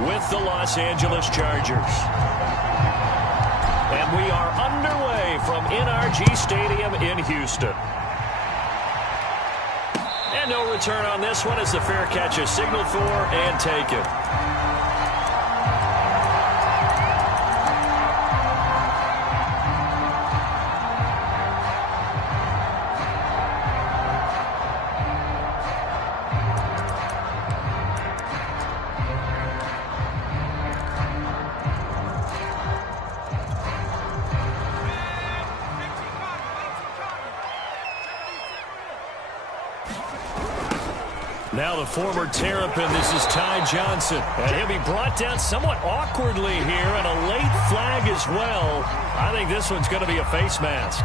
with the Los Angeles Chargers. And we are underway from NRG Stadium in Houston. And no return on this one as the fair catch is signaled for and taken. Now the former Terrapin, this is Ty Johnson. And he'll be brought down somewhat awkwardly here, and a late flag as well. I think this one's going to be a face mask.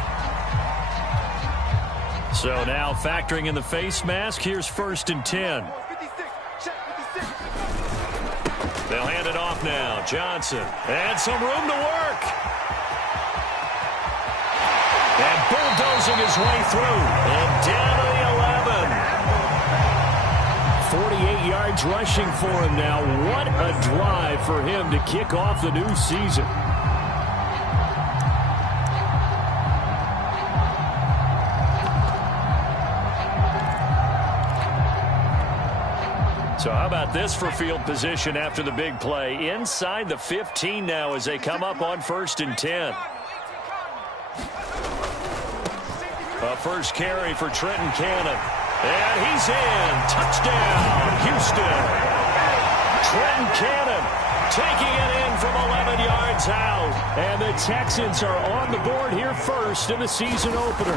So now factoring in the face mask, here's 1st and 10. They'll hand it off now. Johnson. And some room to work. And bulldozing his way through. And down to the 11. 48 yards rushing for him now. What a drive for him to kick off the new season. So how about this for field position after the big play? Inside the 15 now as they come up on 1st and 10. A first carry for Trenton Cannon. And he's in. Touchdown, Houston. Trenton Cannon taking it in from 11 yards out. And the Texans are on the board here first in the season opener.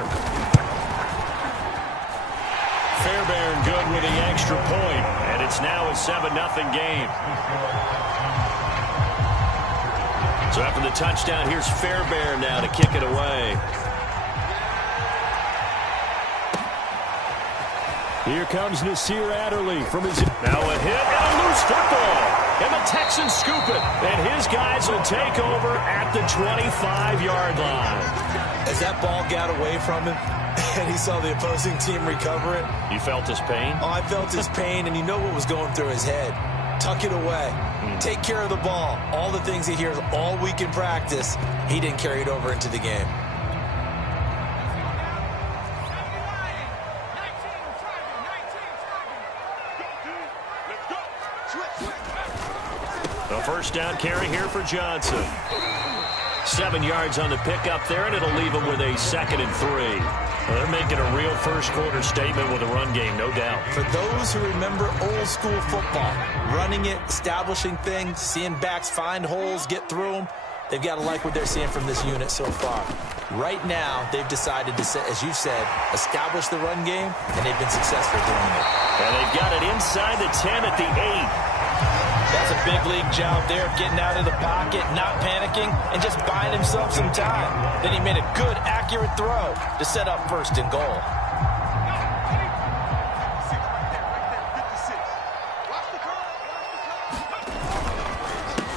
Fairbairn good with the extra point. And it's now a 7-0 game. So after the touchdown, here's Fairbairn now to kick it away. Here comes Nasir Adderley from his... Now a hit and a loose football. And the Texans scoop it. And his guys will take over at the 25-yard line. As that ball got away from him and he saw the opposing team recover it. You felt his pain? Oh, I felt his pain, and you know what was going through his head. Tuck it away. Take care of the ball. All the things he hears all week in practice, he didn't carry it over into the game. First down carry here for Johnson. 7 yards on the pickup there, and it'll leave him with a 2nd and 3. Well, they're making a real first-quarter statement with a run game, no doubt. For those who remember old-school football, running it, establishing things, seeing backs find holes, get through them, they've got to like what they're seeing from this unit so far. Right now, they've decided to, as you said, establish the run game, and they've been successful doing it. And they've got it inside the 10 at the 8. That's a big league job there of getting out of the pocket, not panicking, and just buying himself some time. Then he made a good, accurate throw to set up 1st and goal.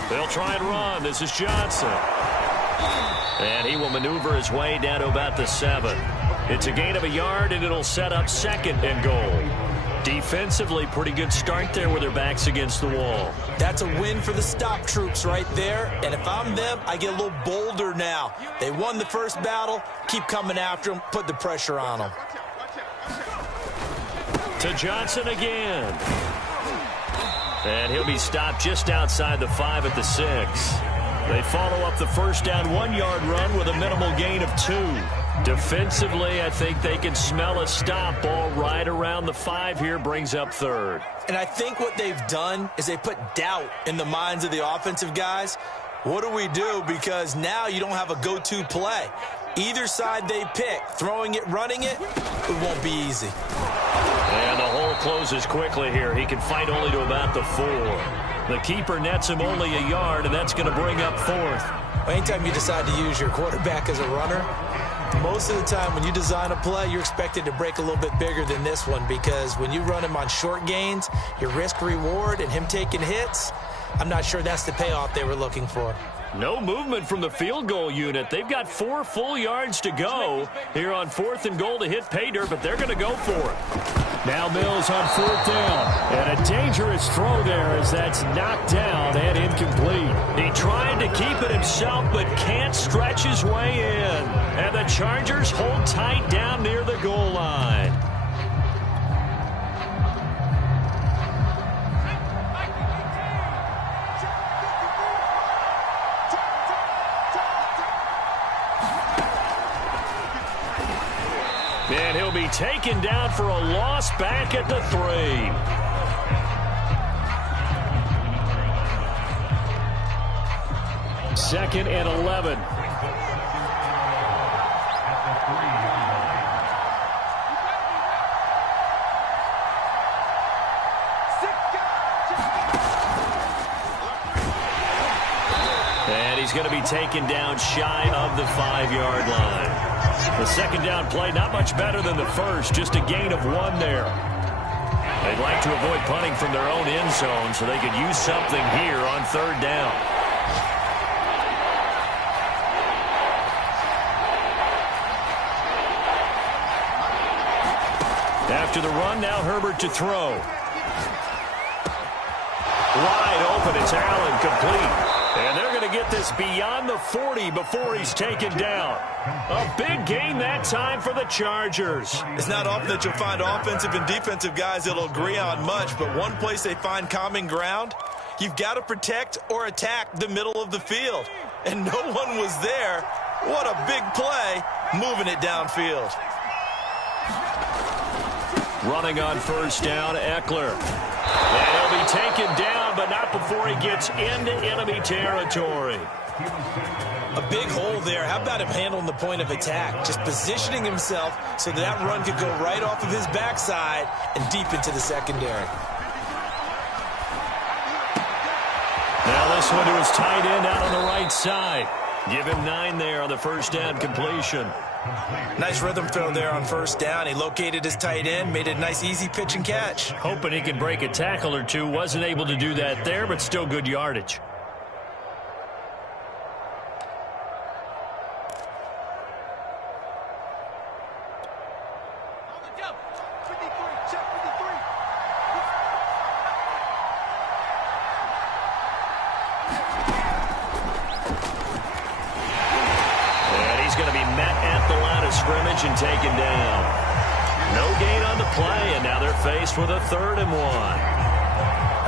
They'll try and run. This is Johnson. And he will maneuver his way down to about the 7. It's a gain of a yard, and it'll set up 2nd and goal. Defensively, pretty good start there with their backs against the wall. That's a win for the stop troops right there. And if I'm them, I get a little bolder now. They won the first battle. Keep coming after them. Put the pressure on them. To Johnson again. And he'll be stopped just outside the 5 at the 6. They follow up the first down 1-yard run with a minimal gain of 2. Defensively, I think they can smell a stop. Ball right around the 5 here, brings up 3rd. And I think what they've done is they put doubt in the minds of the offensive guys. What do we do? Because now you don't have a go-to play. Either side they pick, throwing it, running it, it won't be easy. And the hole closes quickly here. He can fight only to about the 4. The keeper nets him only a yard, and that's going to bring up 4th. Well, anytime you decide to use your quarterback as a runner, most of the time when you design a play, you're expected to break a little bit bigger than this one, because when you run him on short gains, your risk-reward and him taking hits, I'm not sure that's the payoff they were looking for. No movement from the field goal unit. They've got 4 full yards to go here on 4th and goal to hit pay dirt, but they're going to go for it. Now Mills on 4th down. And a dangerous throw there as that's knocked down and incomplete. He tried to keep it himself, but can't stretch his way in. And the Chargers hold tight down near the goal line. And he'll be taken down for a loss back at the 3. 2nd and 11. And he's going to be taken down shy of the 5-yard line. The second down play, not much better than the first, just a gain of 1 there. They'd like to avoid punting from their own end zone so they could use something here on 3rd down. After the run, now Herbert to throw. Wide open, it's Allen, complete. And they're going to get this beyond the 40 before he's taken down. A big gain that time for the Chargers. It's not often that you'll find offensive and defensive guys that'll agree on much, but one place they find common ground, you've got to protect or attack the middle of the field. And no one was there. What a big play, moving it downfield. Running on 1st down, Eckler. And he'll be taken down, but not before he gets into enemy territory. A big hole there. How about him handling the point of attack? Just positioning himself so that run could go right off of his backside and deep into the secondary. Now this one to his tight end out on the right side. Give him 9 there on the 1st down completion. Nice rhythm throw there on 1st down. He located his tight end, made a nice easy pitch and catch. Hoping he could break a tackle or two. Wasn't able to do that there, but still good yardage. And taken down. No gain on the play, and now they're faced with a 3rd and 1. All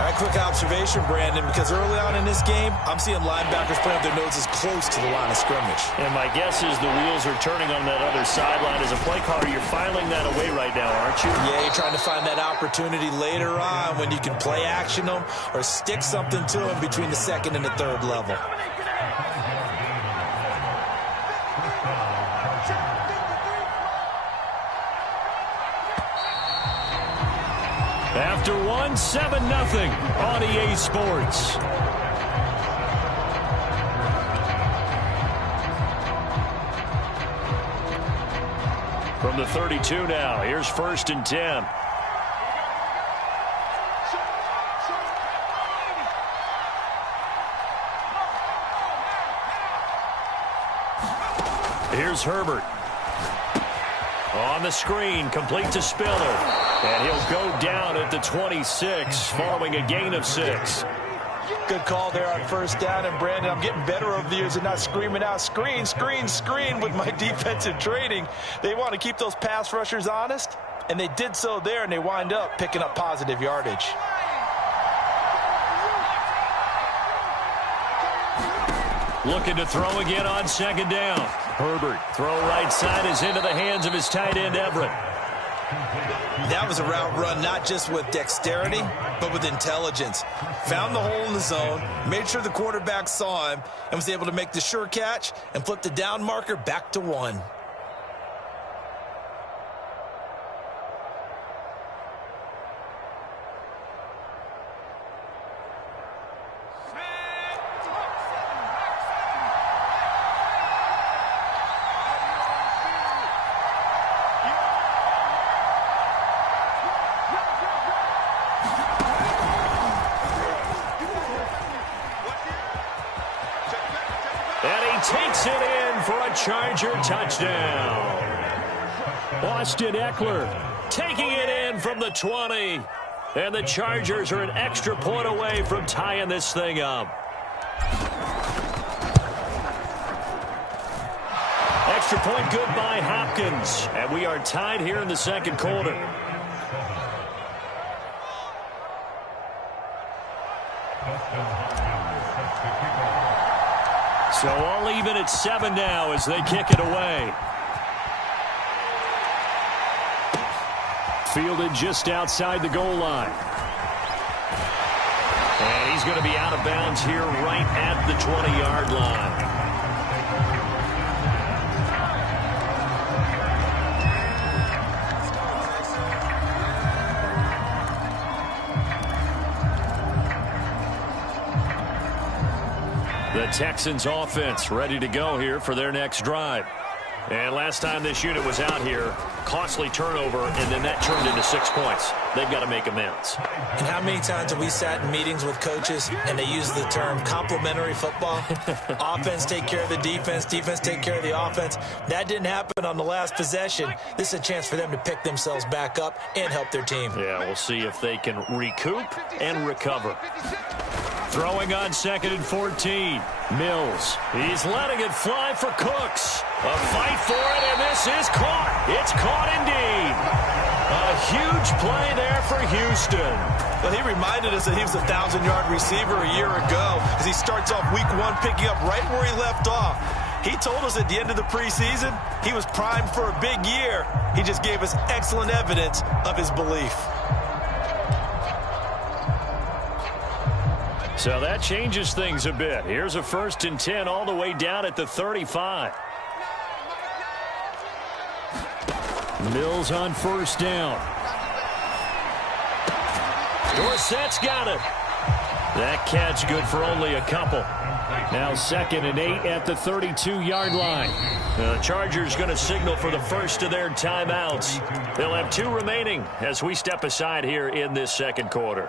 right, quick observation, Brandon, because early on in this game, I'm seeing linebackers putting up their noses close to the line of scrimmage. And my guess is the wheels are turning on that other sideline. As a play caller, you're filing that away right now, aren't you? Yeah, you're trying to find that opportunity later on when you can play action them or stick something to them between the 2nd and the 3rd level. After 1, 7-0 on EA Sports. From the 32 now, here's 1st and 10. Here's Herbert. On the screen, complete to Spiller. And he'll go down at the 26 following a gain of 6. Good call there on 1st down. And, Brandon, I'm getting better over the years and not screaming out, screen, screen, screen with my defensive training. They want to keep those pass rushers honest, and they did so there, and they wind up picking up positive yardage. Looking to throw again on 2nd down. Herbert, throw right side is into the hands of his tight end, Everett. That was a route run not just with dexterity, but with intelligence. Found the hole in the zone, made sure the quarterback saw him, and was able to make the sure catch and flip the down marker back to 1. takes it in for a Charger touchdown. Austin Eckler taking it in from the 20. And the Chargers are an extra point away from tying this thing up. Extra point good by Hopkins. And we are tied here in the second quarter. So all even at 7 now as they kick it away. Fielded just outside the goal line. And he's going to be out of bounds here right at the 20-yard line. The Texans offense ready to go here for their next drive. And last time this unit was out here, costly turnover, and then that turned into 6 points. They've got to make amends. And how many times have we sat in meetings with coaches and they use the term complementary football? Offense take care of the defense, defense take care of the offense. That didn't happen on the last possession. This is a chance for them to pick themselves back up and help their team. Yeah, we'll see if they can recoup and recover. Throwing on 2nd and 14. Mills. He's letting it fly for Cooks. A fight for it, and this is caught. It's caught indeed. A huge play there for Houston. Well, he reminded us that he was a 1,000-yard receiver a year ago as he starts off week 1 picking up right where he left off. He told us at the end of the preseason he was primed for a big year. He just gave us excellent evidence of his belief. So that changes things a bit. Here's a 1st and 10 all the way down at the 35. Mills on 1st down. Dorsett's got it. That catch good for only a couple. Now 2nd and 8 at the 32-yard line. The Chargers going to signal for the first of their timeouts. They'll have 2 remaining as we step aside here in this second quarter.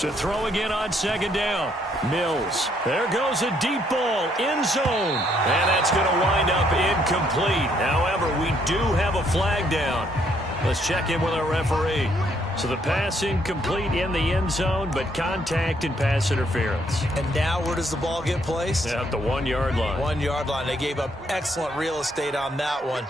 To throw again on 2nd down. Mills. There goes a deep ball. End zone. And that's going to wind up incomplete. However, we do have a flag down. Let's check in with our referee. So the pass incomplete in the end zone, but contact and pass interference. And now where does the ball get placed? At the 1-yard line. 1-yard line. They gave up excellent real estate on that one.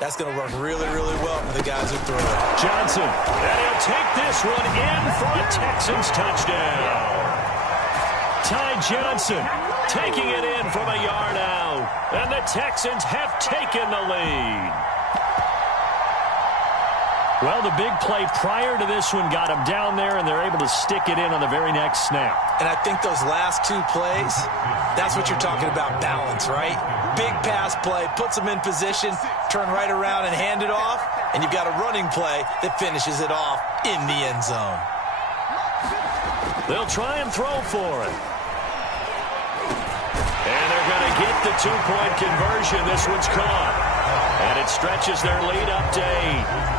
That's going to work really, really well for the guys who throw it. Johnson. And he'll take this one in for a Texans touchdown. Ty Johnson taking it in from a yard out. And the Texans have taken the lead. Well, the big play prior to this one got them down there, and they're able to stick it in on the very next snap. And I think those last 2 plays, that's what you're talking about, balance, right? Big pass play, puts them in position, turn right around and hand it off, and you've got a running play that finishes it off in the end zone. They'll try and throw for it. And they're going to get the 2-point conversion. This one's caught. And it stretches their lead up to 8.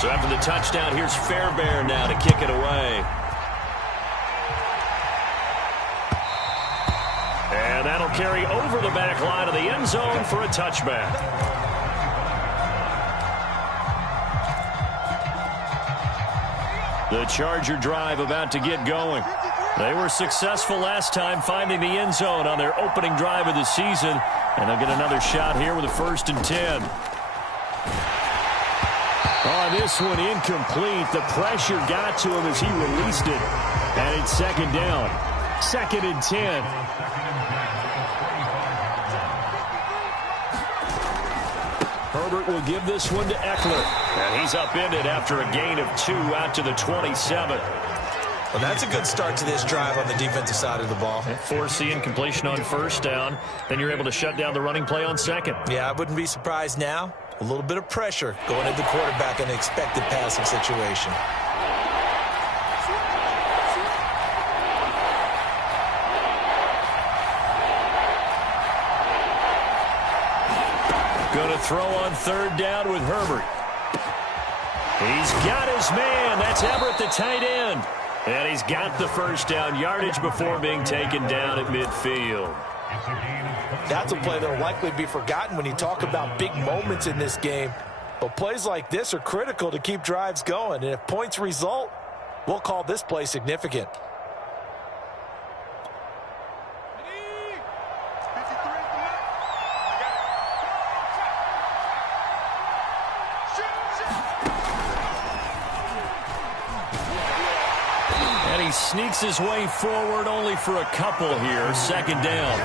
So after the touchdown, here's Fairbairn now to kick it away. And that'll carry over the back line of the end zone for a touchback. The Charger drive about to get going. They were successful last time finding the end zone on their opening drive of the season. And they'll get another shot here with a 1st and 10. Oh, this one incomplete. The pressure got to him as he released it. And it's 2nd down. 2nd and 10. Herbert will give this one to Eckler. And he's upended after a gain of 2 out to the 27. Well, that's a good start to this drive on the defensive side of the ball. Forcing completion on 1st down. Then you're able to shut down the running play on 2nd. Yeah, I wouldn't be surprised now. A little bit of pressure going at the quarterback in an expected passing situation. Going to throw on third down with Herbert. He's got his man. That's Everett, the tight end. And he's got the first down yardage before being taken down at midfield. That's a play that will likely be forgotten when you talk about big moments in this game. But plays like this are critical to keep drives going. And if points result, we'll call this play significant. And he sneaks his way forward only for a couple here. Second down.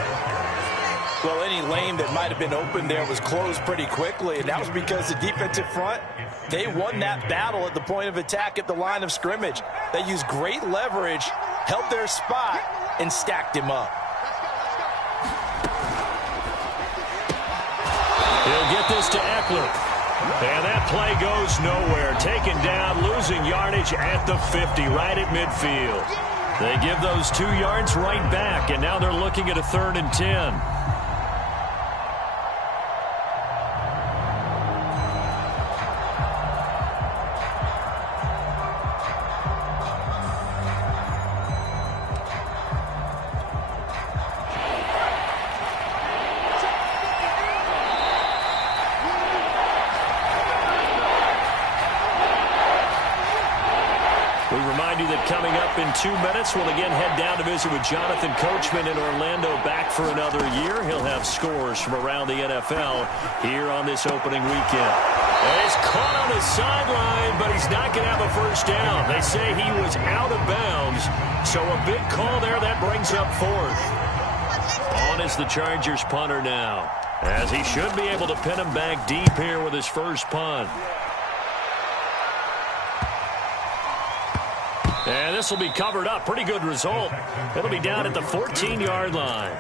Well, any lane that might have been open there was closed pretty quickly, and that was because the defensive front, they won that battle at the point of attack at the line of scrimmage. They used great leverage, held their spot, and stacked him up. He'll get this to Eckler. And that play goes nowhere. Taken down, losing yardage at the 50, right at midfield. They give those 2 yards right back, and now they're looking at a 3rd and 10. Coming up in 2 minutes, we'll again head down to visit with Jonathan Coachman in Orlando, back for another year. He'll have scores from around the NFL here on this opening weekend. And he's caught on the sideline, but he's not going to have a first down. They say he was out of bounds, so a big call there. That brings up 4th. On is the Chargers punter now, as he should be able to pin him back deep here with his first punt. And this will be covered up. Pretty good result. It'll be down at the 14-yard line.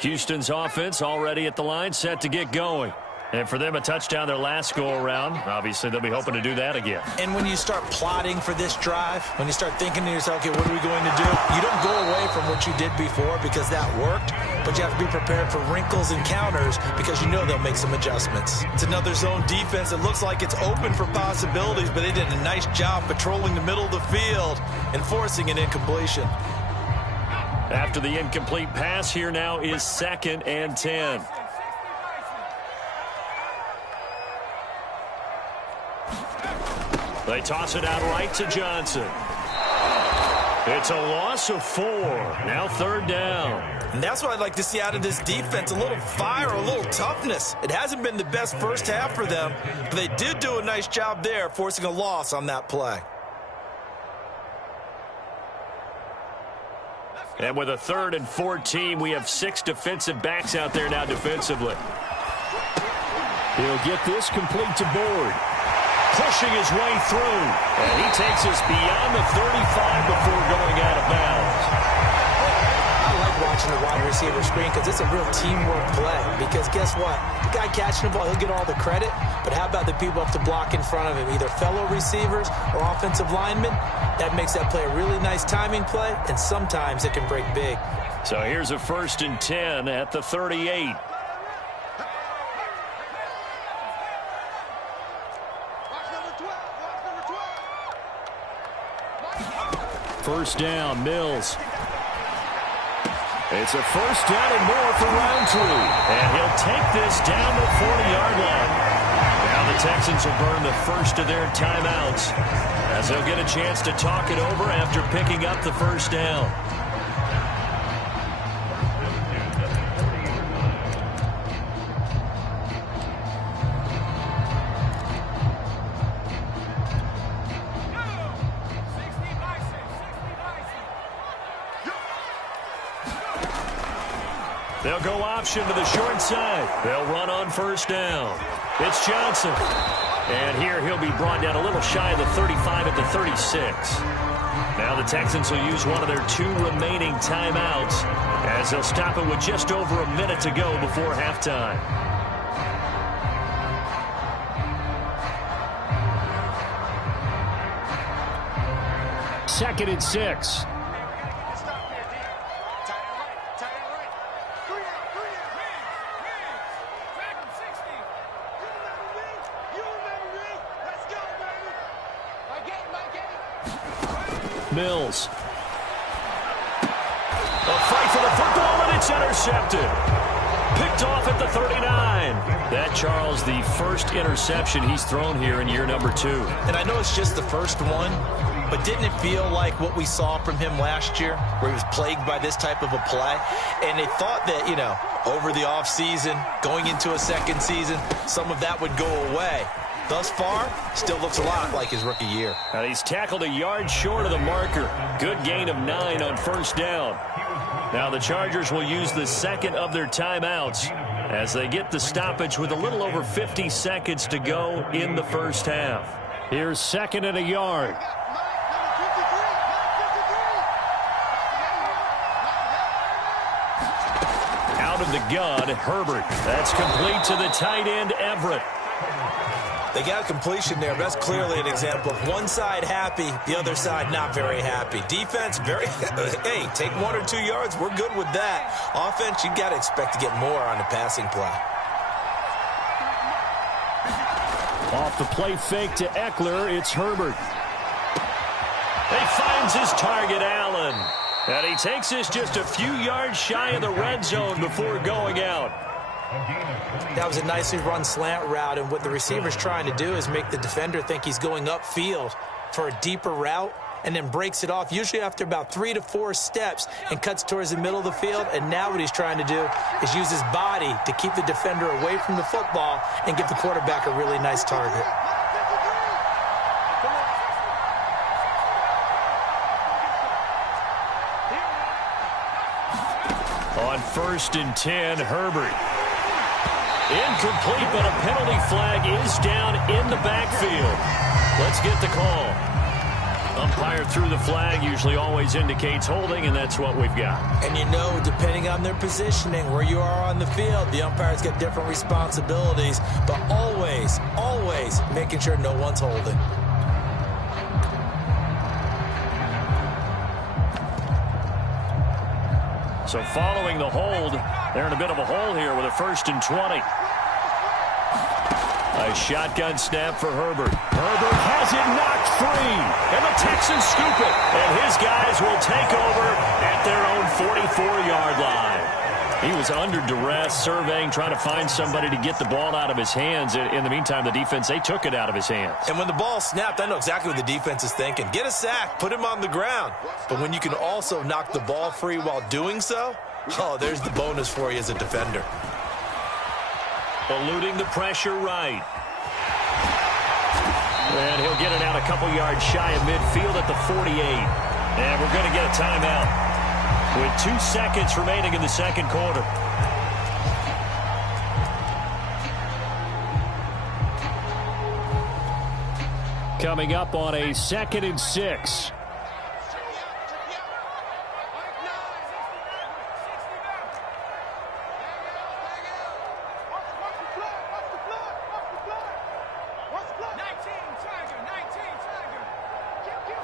Houston's offense already at the line, set to get going. And for them, a touchdown their last go-around. Obviously, they'll be hoping to do that again. And when you start plotting for this drive, when you start thinking to yourself, okay, what are we going to do? You don't go away from what you did before because that worked, but you have to be prepared for wrinkles and counters because you know they'll make some adjustments. It's another zone defense that looks like it's open for possibilities, but they did a nice job patrolling the middle of the field and forcing an incompletion. After the incomplete pass, here now is 2nd and 10. They toss it out right to Johnson. It's a loss of 4. Now 3rd down. And that's what I'd like to see out of this defense, a little fire, a little toughness. It hasn't been the best first half for them, but they did do a nice job there, forcing a loss on that play. And with a 3rd and 14, we have 6 defensive backs out there now defensively. He'll get this complete to Board. Pushing his way through. And he takes us beyond the 35 before going out of bounds. I like watching the wide receiver screen because it's a real teamwork play. Because guess what? The guy catching the ball, he'll get all the credit. But how about the people up to block in front of him? Either fellow receivers or offensive linemen. That makes that play a really nice timing play. And sometimes it can break big. So here's a 1st and 10 at the 38. First down, Mills. It's a first down and more for Roundtree. And he'll take this down the 40-yard line. Now the Texans will burn the first of their timeouts as they'll get a chance to talk it over after picking up the first down. They'll go option to the short side. They'll run on first down. It's Johnson. And here he'll be brought down a little shy of the 35 at the 36. Now the Texans will use one of their 2 remaining timeouts as they'll stop it with just over a minute to go before halftime. Second and 6. Mills. A fight for the football, and it's intercepted. Picked off at the 39. That, Charles, the first interception he's thrown here in year number 2. And I know it's just the first one, but didn't it feel like what we saw from him last year, where he was plagued by this type of a play? And they thought that, you know, over the offseason, going into a second season, some of that would go away. Thus far, still looks a lot like his rookie year. And he's tackled a yard short of the marker. Good gain of 9 on first down. Now the Chargers will use the second of their timeouts as they get the stoppage with a little over 50 seconds to go in the first half. Here's second and a yard. Out of the gun, Herbert. That's complete to the tight end, Everett. They got a completion there, but that's clearly an example of one side happy, the other side not very happy. Defense, very, hey, take 1 or 2 yards, we're good with that. Offense, you got to expect to get more on the passing play. Off the play fake to Eckler, it's Herbert. He finds his target, Allen. And he takes this just a few yards shy of the red zone before going out. That was a nicely run slant route, and what the receiver's trying to do is make the defender think he's going upfield for a deeper route and then breaks it off, usually after about 3 to 4 steps, and cuts towards the middle of the field. And now what he's trying to do is use his body to keep the defender away from the football and give the quarterback a really nice target. On first and 10, Herbert. Incomplete, but a penalty flag is down in the backfield. Let's get the call. Umpire threw the flag, usually always indicates holding, and that's what we've got. And you know, depending on their positioning, where you are on the field, the umpire's got different responsibilities, but always, always making sure no one's holding. So following the hold, they're in a bit of a hole here with a first and 20. A shotgun snap for Herbert. Herbert has it knocked free, and the Texans scoop it. And his guys will take over at their own 44-yard line. He was under duress, surveying, trying to find somebody to get the ball out of his hands. In the meantime, the defense, they took it out of his hands. And when the ball snapped, I know exactly what the defense is thinking. Get a sack, put him on the ground. But when you can also knock the ball free while doing so, oh, there's the bonus for you as a defender. Eluding the pressure right. And he'll get it out a couple yards shy of midfield at the 48. And we're going to get a timeout with 2 seconds remaining in the second quarter. Coming up on a 2nd and 6.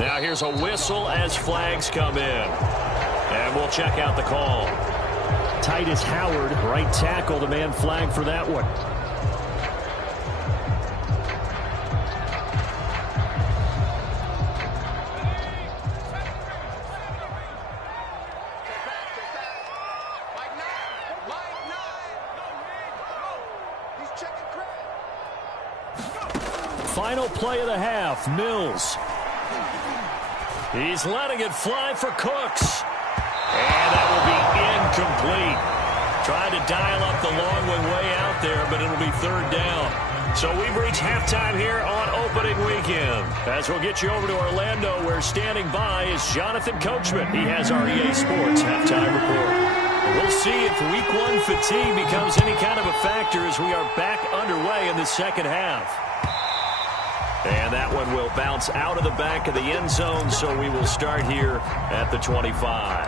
Now here's a whistle as flags come in. And we'll check out the call. Titus Howard, right tackle, the man flagged for that one. Final play of the half, Mills. He's letting it fly for Cooks. And that will be incomplete. Trying to dial up the long way out there, but it'll be 3rd down. So we've reached halftime here on opening weekend. As we'll get you over to Orlando, where standing by is Jonathan Coachman. He has our EA Sports halftime report. We'll see if Week 1 fatigue becomes any kind of a factor as we are back underway in the second half. And that one will bounce out of the back of the end zone, so we will start here at the 25.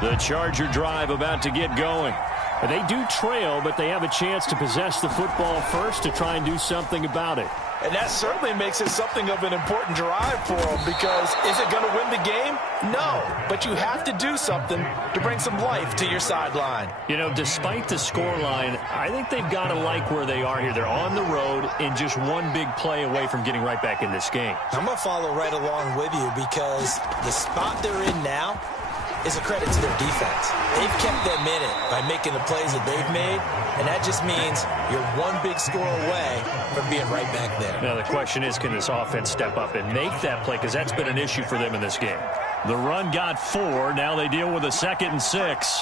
The Charger drive about to get going. They do trail, but they have a chance to possess the football first to try and do something about it. And that certainly makes it something of an important drive for them, because is it going to win the game? No, but you have to do something to bring some life to your sideline. You know, despite the scoreline, I think they've got to like where they are here. They're on the road and just one big play away from getting right back in this game. I'm going to follow right along with you, because the spot they're in now is a credit to their defense. They've kept them in it by making the plays that they've made, and that just means you're one big score away from being right back there. Now, the question is, can this offense step up and make that play? Because that's been an issue for them in this game. The run got 4. Now they deal with a 2nd and 6.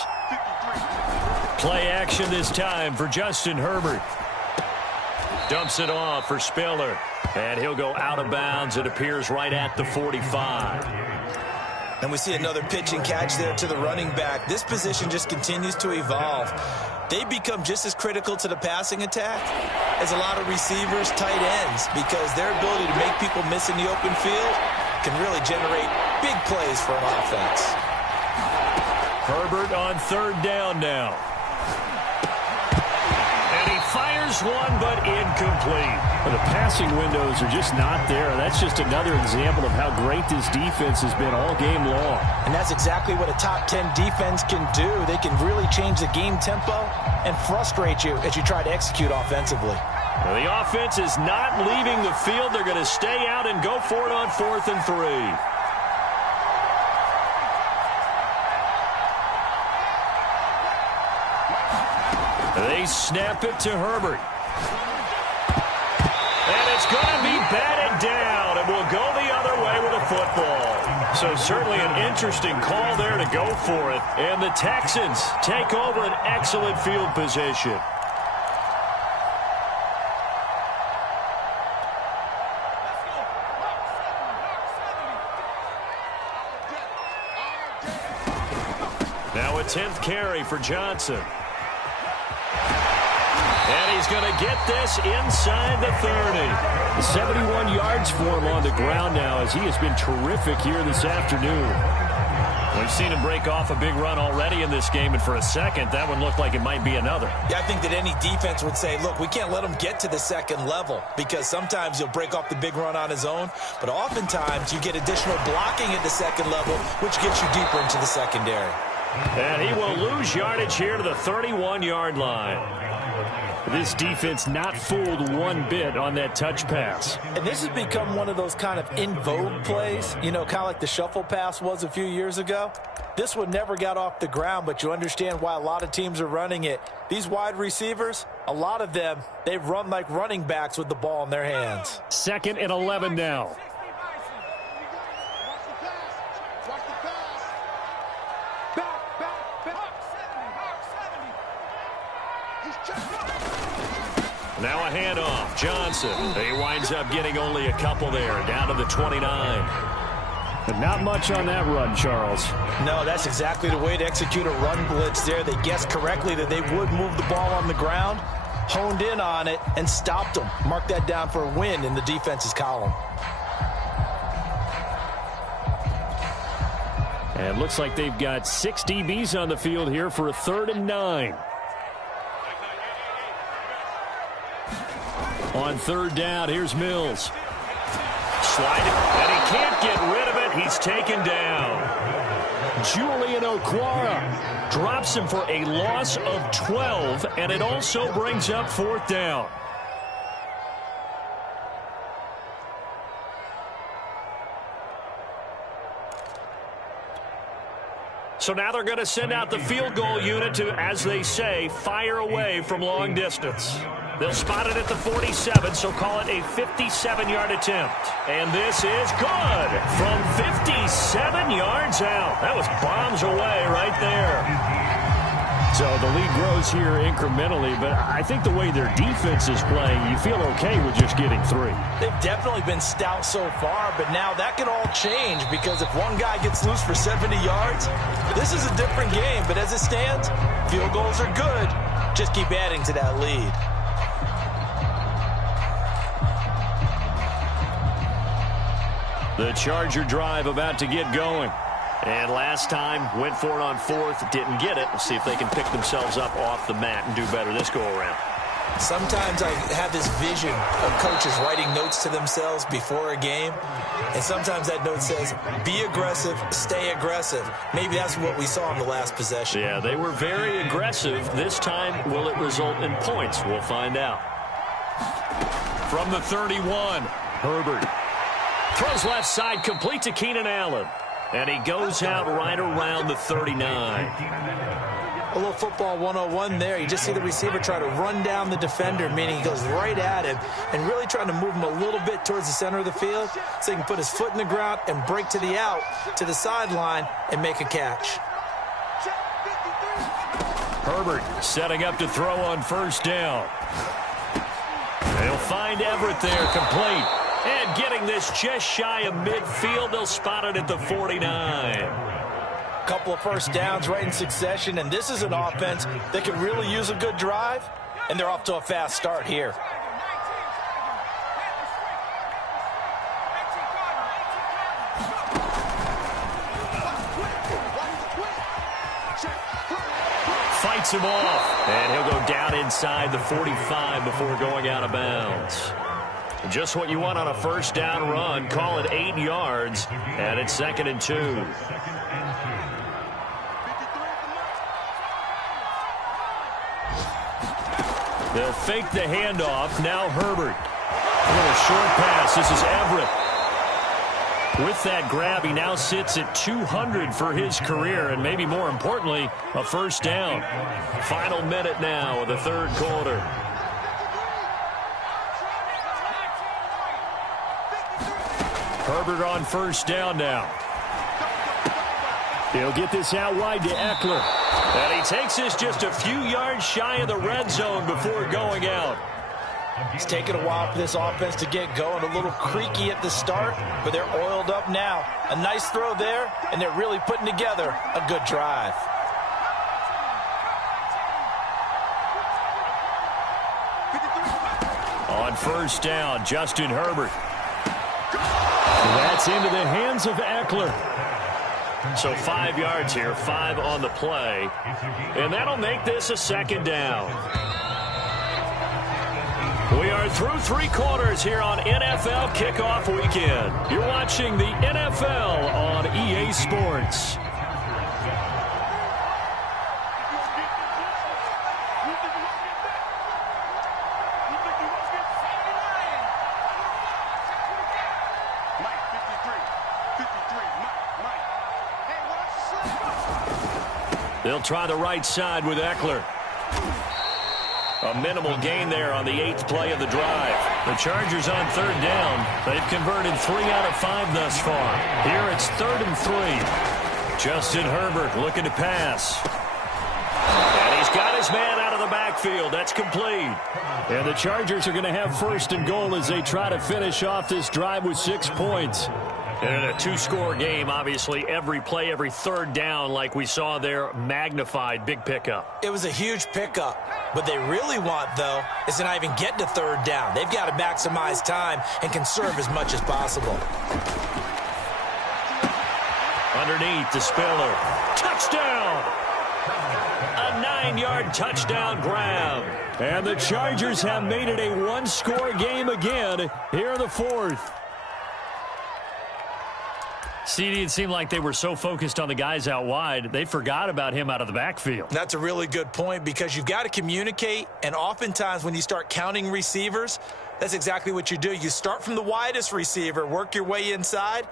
Play action this time for Justin Herbert. Dumps it off for Spiller. And he'll go out of bounds. It appears right at the 45. And we see another pitch and catch there to the running back. This position just continues to evolve. They become just as critical to the passing attack as a lot of receivers, tight ends, because their ability to make people miss in the open field can really generate big plays for an offense. Herbert on 3rd down now. And he fires one, but incomplete. Well, the passing windows are just not there. That's just another example of how great this defense has been all game long. And that's exactly what a top 10 defense can do. They can really change the game tempo and frustrate you as you try to execute offensively. Well, the offense is not leaving the field. They're going to stay out and go for it on 4th and 3. They snap it to Herbert. And it's going to be batted down, and will go the other way with a football. So certainly an interesting call there to go for it. And the Texans take over an excellent field position. Now a 10th carry for Johnson. And he's going to get this inside the 30. 71 yards for him on the ground now, as he has been terrific here this afternoon. We've seen him break off a big run already in this game, and for a second, that one looked like it might be another. Yeah, I think that any defense would say, look, we can't let him get to the 2nd level, because sometimes he'll break off the big run on his own, but oftentimes you get additional blocking at the 2nd level, which gets you deeper into the secondary. And he will lose yardage here to the 31-yard line. This defense not fooled one bit on that touch pass. And this has become one of those kind of in vogue plays, you know, kind of like the shuffle pass was a few years ago. This one never got off the ground, but you understand why a lot of teams are running it. These wide receivers, a lot of them, they run like running backs with the ball in their hands. 2nd and 11 now. Now a handoff. Johnson. He winds up getting only a couple there, down to the 29. But not much on that run, Charles. No, that's exactly the way to execute a run blitz there. They guessed correctly that they would move the ball on the ground, honed in on it, and stopped them. Mark that down for a win in the defense's column. And looks like they've got 6 DBs on the field here for a 3rd and 9. On 3rd down, here's Mills. Sliding, and he can't get rid of it. He's taken down. Julian Okwara Drops him for a loss of 12, and it also brings up 4th down. So now they're going to send out the field goal unit to, as they say, fire away from long distance. They'll spot it at the 47, so call it a 57-yard attempt. And this is good from 57 yards out. That was bombs away right there. So the lead grows here incrementally, but I think the way their defense is playing, you feel okay with just getting 3. They've definitely been stout so far, but now that can all change because if one guy gets loose for 70 yards, this is a different game. But as it stands, field goals are good. Just keep adding to that lead. The Charger drive about to get going. And last time, went for it on 4th, didn't get it. We'll see if they can pick themselves up off the mat and do better this go-around. Sometimes I have this vision of coaches writing notes to themselves before a game, and sometimes that note says, be aggressive, stay aggressive. Maybe that's what we saw in the last possession. Yeah, they were very aggressive. This time, will it result in points? We'll find out. From the 31, Herbert throws left side, complete to Keenan Allen. And he goes out right around the 39. A little football 101 there. You just see the receiver try to run down the defender, meaning he goes right at him and really trying to move him a little bit towards the center of the field so he can put his foot in the ground and break to the out, to the sideline, and make a catch. Herbert setting up to throw on first down. They'll find Everett there, complete. And getting this just shy of midfield, they'll spot it at the 49. Couple of first downs right in succession, and this is an offense that can really use a good drive, and they're off to a fast start here. Fights him off, and he'll go down inside the 45 before going out of bounds. Just what you want on a first down run. Call it 8 yards, and it's 2nd and 2. They'll fake the handoff. Now Herbert. A little short pass. This is Everett. With that grab, he now sits at 200 for his career, and maybe more importantly, a first down. Final minute now of the 3rd quarter. Herbert on first down now. He'll get this out wide to Eckler. And he takes this just a few yards shy of the red zone before going out. It's taken a while for this offense to get going. A little creaky at the start, but they're oiled up now. A nice throw there, and they're really putting together a good drive. On first down, Justin Herbert. That's into the hands of Eckler. So 5 yards here, 5 on the play. And that'll make this a 2nd down. We are through 3 quarters here on NFL Kickoff Weekend. You're watching the NFL on EA Sports. They'll try the right side with Eckler. A minimal gain there on the 8th play of the drive. The Chargers on 3rd down. They've converted 3 out of 5 thus far. Here it's 3rd and 3. Justin Herbert looking to pass. And he's got his man out of the backfield. That's complete. And the Chargers are going to have 1st and goal as they try to finish off this drive with 6 points. And in a 2-score game, obviously, every play, every 3rd down, like we saw there, magnified, big pickup. It was a huge pickup. What they really want, though, is to not even get to 3rd down. They've got to maximize time and conserve as much as possible. Underneath to Spiller. Touchdown! A 9-yard touchdown grab. And the Chargers have made it a 1-score game again here in the 4th. CD, it seemed like they were so focused on the guys out wide, they forgot about him out of the backfield. That's a really good point because you've got to communicate, and oftentimes when you start counting receivers, that's exactly what you do. You start from the widest receiver, work your way inside.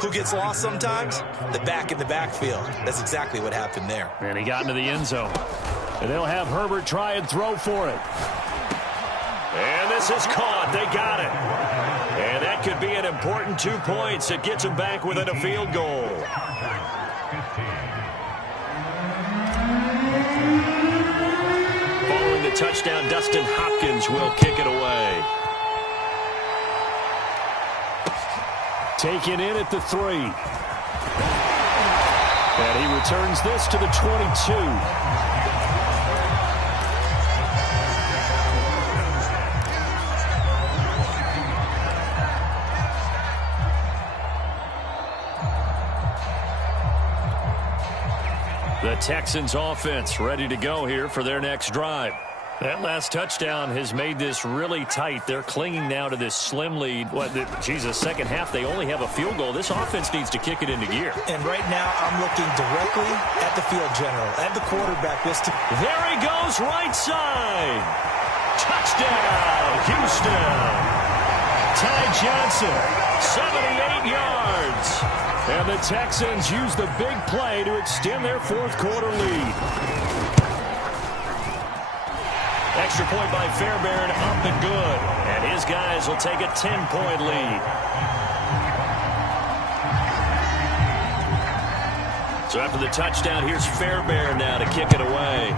Who gets lost sometimes? The back in the backfield. That's exactly what happened there. And he got into the end zone. And they'll have Herbert try and throw for it. And this is caught. They got it. And that could be an important 2 points. It gets them back within a field goal. touchdown, Dustin Hopkins will kick it away. Taken in at the 3. And he returns this to the 22. The Texans offense ready to go here for their next drive. That last touchdown has made this really tight. They're clinging now to this slim lead. Second half, they only have a field goal. This offense needs to kick it into gear. And right now, I'm looking directly at the field general, at the quarterback. There he goes, right side. Touchdown, Houston. Ty Johnson, 78 yards. And the Texans use the big play to extend their fourth quarter lead. Extra point by Fairbairn, up and good. And his guys will take a 10-point lead. So after the touchdown, here's Fairbairn now to kick it away.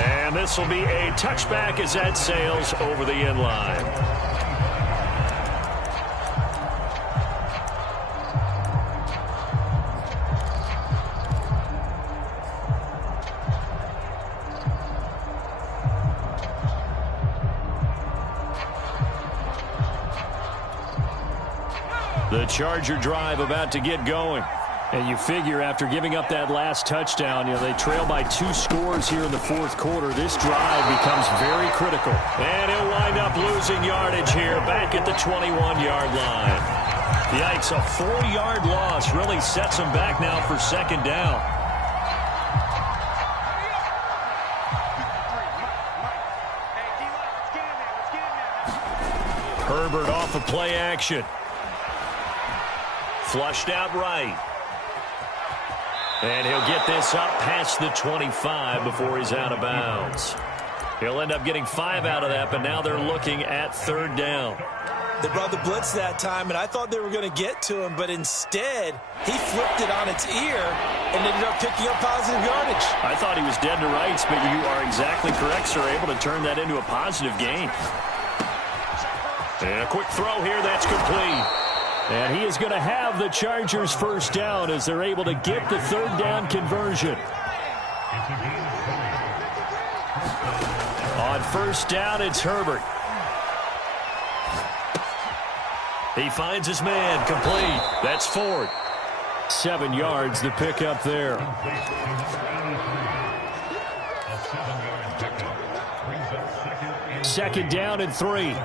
And this will be a touchback as that sails over the end line. The Charger drive about to get going. And you figure after giving up that last touchdown, they trail by 2 scores here in the fourth quarter. This drive becomes very critical. And he'll wind up losing yardage here back at the 21-yard line. Yikes, a 4-yard loss really sets him back now for second down. Herbert off of play action. Flushed out right. And he'll get this up past the 25 before he's out of bounds. He'll end up getting 5 out of that, but now they're looking at third down. They brought the blitz that time, and I thought they were going to get to him, but instead, he flipped it on its ear and ended up picking up positive yardage. I thought he was dead to rights, but you are exactly correct, sir. Able to turn that into a positive gain. And a quick throw here, that's complete. And he is going to have the Chargers first down as they're able to get the third down conversion. On first down, it's Herbert. He finds his man, complete. That's Ford. 7 yards, the pickup there. Second down and 3.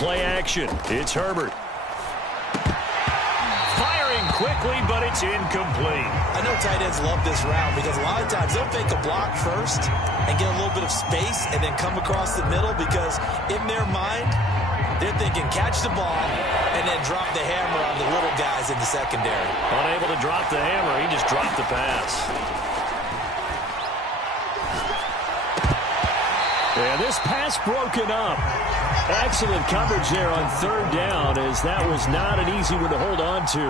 Play action. It's Herbert. Firing quickly, but it's incomplete. I know tight ends love this route because a lot of times they'll fake a block first and get a little bit of space and then come across the middle because in their mind, they're thinking catch the ball and then drop the hammer on the little guys in the secondary. Unable to drop the hammer, he just dropped the pass. And this pass broken up. Excellent coverage there on third down as that was not an easy one to hold on to.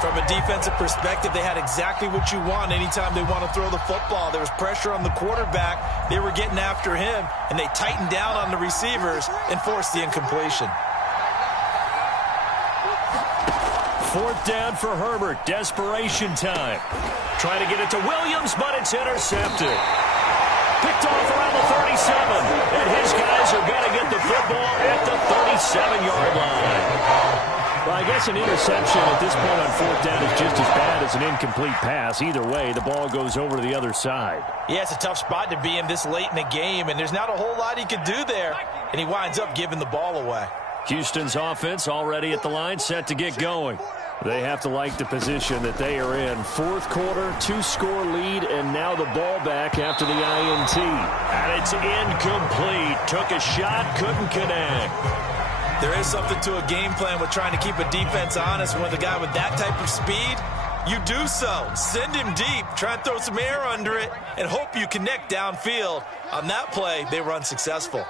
From a defensive perspective, they had exactly what you want anytime they want to throw the football. There was pressure on the quarterback. They were getting after him, and they tightened down on the receivers and forced the incompletion. Fourth down for Herbert. Desperation time. Trying to get it to Williams, but it's intercepted. Picked off around the 37, and his guys are going to get the football at the 37-yard line. Well, I guess an interception at this point on fourth down is just as bad as an incomplete pass. Either way, the ball goes over to the other side. Yeah, it's a tough spot to be in this late in the game, and there's not a whole lot he could do there, and he winds up giving the ball away. Houston's offense already at the line, set to get going. They have to like the position that they are in. Fourth quarter, 2-score lead, and now the ball back after the INT. And it's incomplete. Took a shot, couldn't connect. There is something to a game plan with trying to keep a defense honest when the guy with that type of speed you do so. Send him deep, try and throw some air under it, and hope you connect downfield. On that play, they were unsuccessful.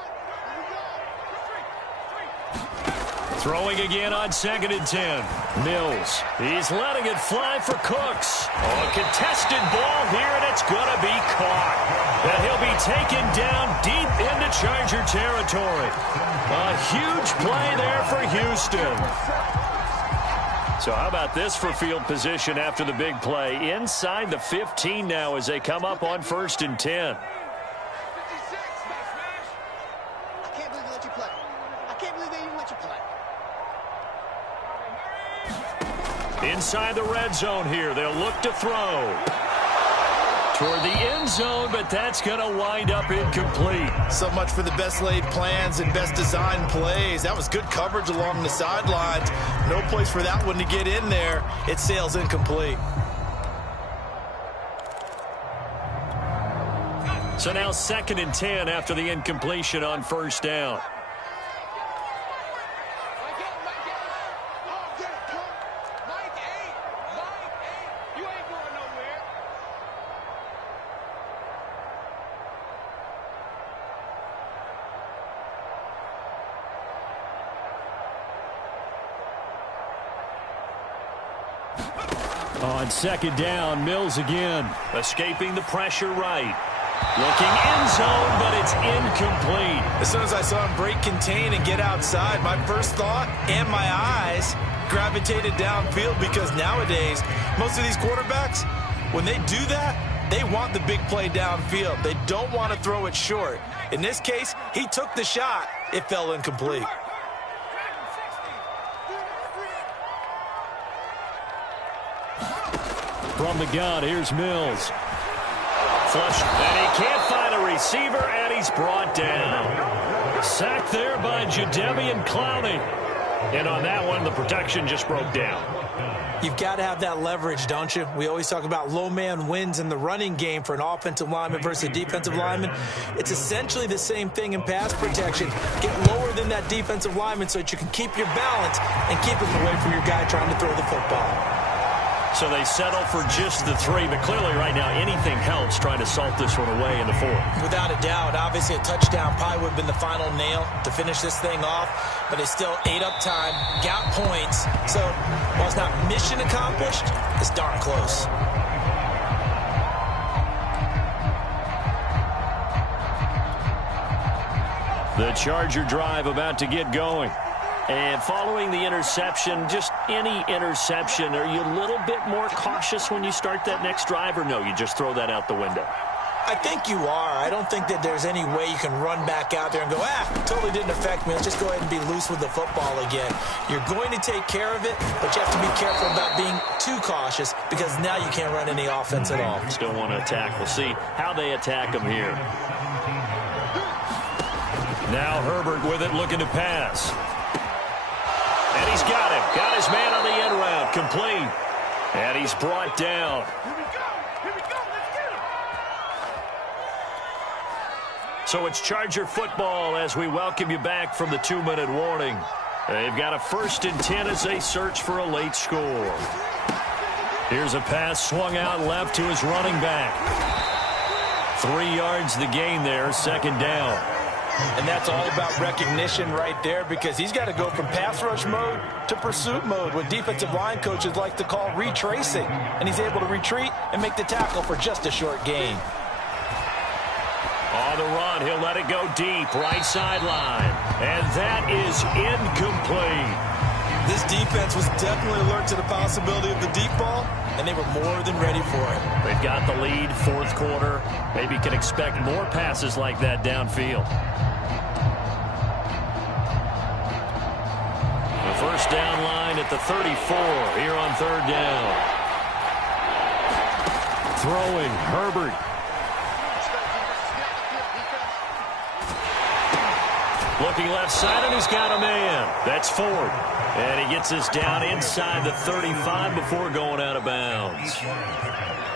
Throwing again on 2nd and 10. Mills. He's letting it fly for Cooks. Oh, a contested ball here, and it's going to be caught. And he'll be taken down deep into Charger territory. A huge play there for Houston. So how about this for field position after the big play? Inside the 15 now as they come up on 1st and 10. Inside the red zone here. They'll look to throw toward the end zone, but that's going to wind up incomplete. So much for the best laid plans and best designed plays. That was good coverage along the sidelines. No place for that one to get in there. It sails incomplete. So now 2nd and 10 after the incompletion on 1st down. On 2nd down, Mills again. Escaping the pressure right. Looking end zone, but it's incomplete. As soon as I saw him break contain and get outside, my first thought and my eyes gravitated downfield, because nowadays, most of these quarterbacks, when they do that, they want the big play downfield. They don't want to throw it short. In this case, he took the shot. It fell incomplete. From the gun, here's Mills. Flush, and he can't find a receiver, and he's brought down. Sacked there by Jadeveon Clowney. And on that one, the protection just broke down. You've got to have that leverage, don't you? We always talk about low man wins in the running game for an offensive lineman versus a defensive lineman. It's essentially the same thing in pass protection. Get lower than that defensive lineman so that you can keep your balance and keep him away from your guy trying to throw the football. So they settle for just the 3, but clearly right now anything helps trying to salt this one away in the 4th. Without a doubt, obviously a touchdown probably would have been the final nail to finish this thing off, but they still ate up time, got points. So while it's not mission accomplished, it's darn close. The Charger drive about to get going. And following the interception, just any interception, are you a little bit more cautious when you start that next drive, or no, you just throw that out the window? I think you are. I don't think that there's any way you can run back out there and go, totally didn't affect me. Let's just go ahead and be loose with the football again. You're going to take care of it, but you have to be careful about being too cautious, because now you can't run any offense at all. Still want to attack. We'll see how they attack him here. Now Herbert with it, looking to pass. And he's got him. Got his man on the end route. Complete. And he's brought down. So it's Charger football as we welcome you back from the 2-minute warning. They've got a 1st and 10 as they search for a late score. Here's a pass swung out left to his running back. 3 yards the gain there, 2nd down. And that's all about recognition right there, because he's got to go from pass rush mode to pursuit mode, what defensive line coaches like to call retracing. And he's able to retreat and make the tackle for just a short gain. On the run, he'll let it go deep, right sideline. And that is incomplete. This defense was definitely alert to the possibility of the deep ball, and they were more than ready for it. They've got the lead, 4th quarter. Maybe can expect more passes like that downfield. The 1st down line at the 34 here on 3rd down. Throwing, Herbert. Looking left side, and he's got a man. That's Ford. And he gets us down inside the 35 before going out of bounds.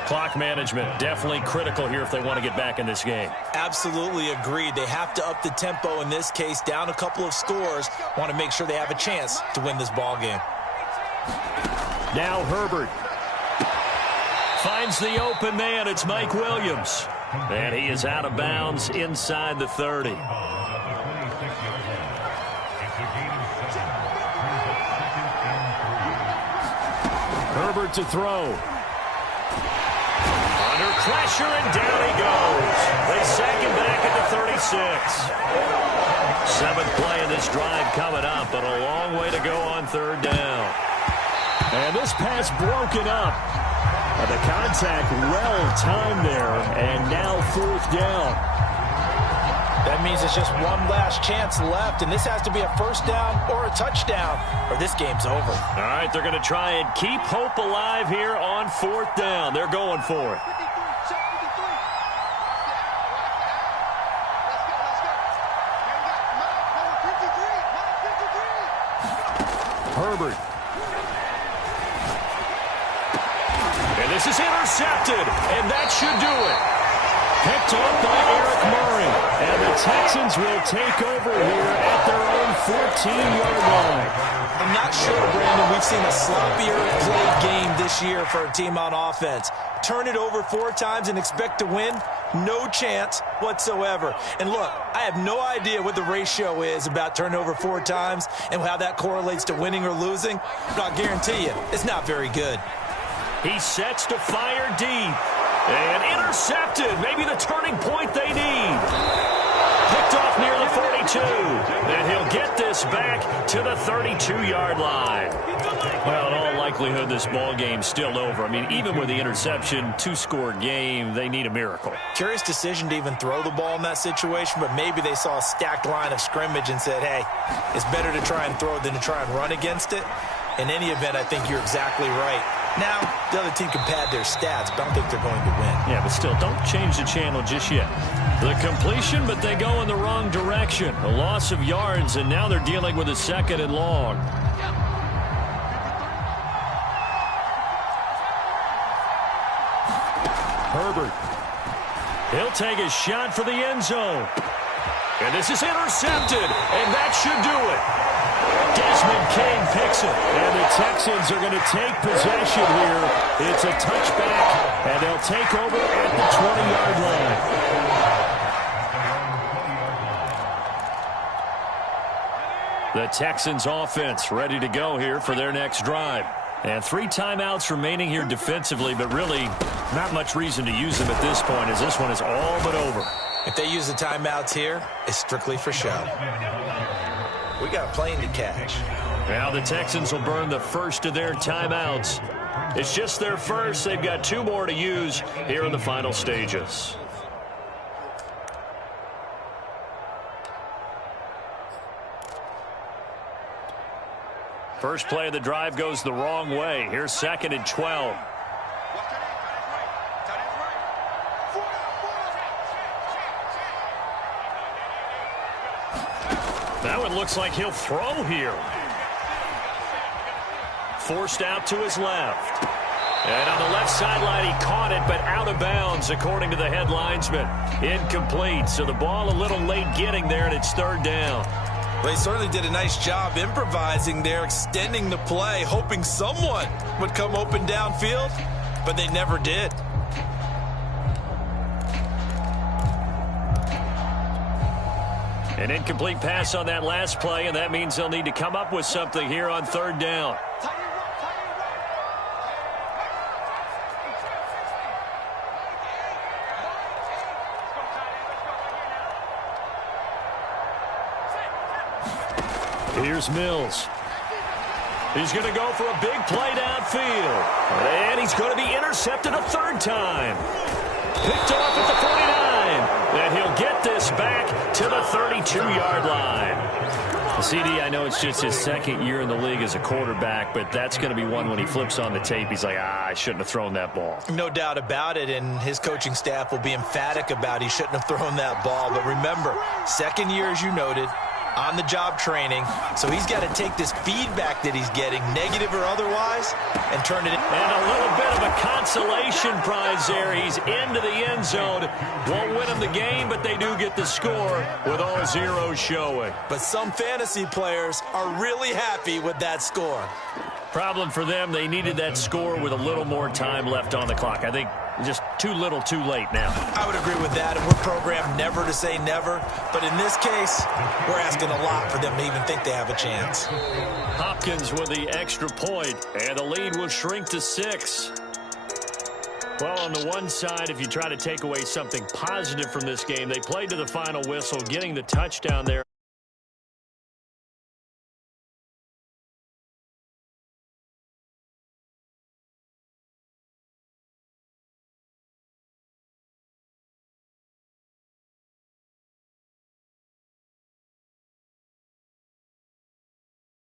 Clock management definitely critical here if they want to get back in this game. Absolutely agreed. They have to up the tempo in this case, down a couple of scores. Want to make sure they have a chance to win this ball game. Now Herbert. finds the open man. It's Mike Williams. And he is out of bounds inside the 30. Herbert to throw. Under pressure, and down he goes. They sack him back at the 36. 7th play in this drive coming up, but a long way to go on 3rd down. And this pass broken up. The contact well timed there, and now 4th down. That means it's just one last chance left, and this has to be a 1st down or a touchdown, or this game's over. All right, they're going to try and keep hope alive here on 4th down. They're going for it. Herbert. And this is intercepted, and that should do it. Picked off by Eric Murray, and the Texans will take over here at their own 14-yard line. I'm not sure, Brandon, we've seen a sloppier played game this year for a team on offense. Turn it over 4 times and expect to win? No chance whatsoever. And look, I have no idea what the ratio is about turning over 4 times and how that correlates to winning or losing, but I'll guarantee you, it's not very good. He sets to fire deep. And intercepted. Maybe the turning point they need. Picked off near the 42. And he'll get this back to the 32-yard line. Well, in all likelihood, this ball game's still over. I mean, even with the interception, 2-score game, they need a miracle. Curious decision to even throw the ball in that situation, but maybe they saw a stacked line of scrimmage and said, hey, it's better to try and throw than to try and run against it. In any event, I think you're exactly right. Now, the other team can pad their stats, but I don't think they're going to win. Yeah, but still, don't change the channel just yet. The completion, but they go in the wrong direction. A loss of yards, and now they're dealing with a 2nd and long. Herbert. He'll take a shot for the end zone. And this is intercepted, and that should do it. Desmond King picks it. And the Texans are going to take possession here. It's a touchback, and they'll take over at the 20-yard line. The Texans offense ready to go here for their next drive. And 3 timeouts remaining here defensively, but really not much reason to use them at this point, as this one is all but over. If they use the timeouts here, it's strictly for show. We got a plane to catch. Now the Texans will burn the first of their timeouts. It's just their first. They've got 2 more to use here in the final stages. First play of the drive goes the wrong way. Here's 2nd and 12. That one looks like he'll throw here. Forced out to his left. And on the left sideline, he caught it, but out of bounds, according to the head linesman. Incomplete, so the ball a little late getting there, and it's 3rd down. They certainly did a nice job improvising there, extending the play, hoping someone would come open downfield, but they never did. An incomplete pass on that last play, and that means they'll need to come up with something here on 3rd down. Here's Mills. He's going to go for a big play downfield. And he's going to be intercepted a 3rd time. Picked off at the 49. And he'll get this back to the 32-yard line. CD, I know it's just his 2nd year in the league as a quarterback, but that's going to be one when he flips on the tape. He's like, I shouldn't have thrown that ball. No doubt about it, and his coaching staff will be emphatic about he shouldn't have thrown that ball. But remember, 2nd year, as you noted, on-the-job training, so he's got to take this feedback that he's getting, negative or otherwise, and turn it in. And a little bit of a consolation prize there. He's into the end zone. Won't win him the game, but they do get the score with all zeros showing. But some fantasy players are really happy with that score. Problem for them, they needed that score with a little more time left on the clock. I think just too little too late now. I would agree with that, and we're programmed never to say never. But in this case, we're asking a lot for them to even think they have a chance. Hopkins with the extra point, and the lead will shrink to 6. Well, on the one side, if you try to take away something positive from this game, they played to the final whistle, getting the touchdown there.